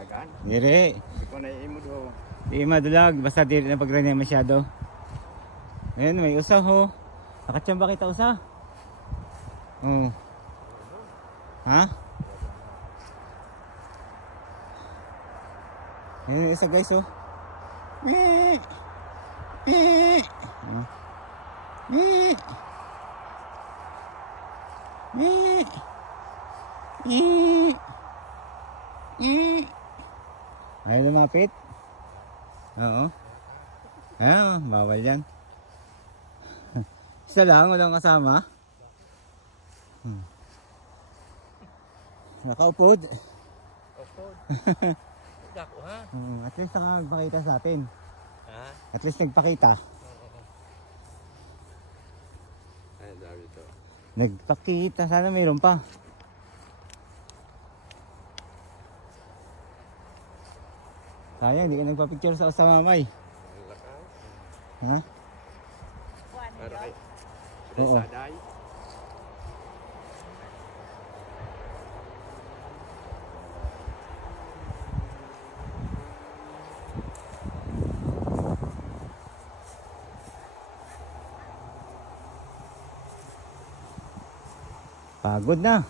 Lagan? Diri. Hindi ko naiimo do. Di madulag, basta diri na pagranay masyado. Ayun, may usa ho. Nakatsamba kita usa. Oh. Ha? Ayun isa guys oh. Ayaw lumapit. Oo. Ayaw, bawal yan. Isa lang, walang kasama. Nakaupod. Upod. Dako ha? At least nagpakita sa atin. Ha? At least nagpakita. Ay, dami ito. Nagpakita, sana mayroon pa. Sayang, hindi ka nagpa-picture sa mamay. Ha? Para kay Oo. Saday. Pagod na.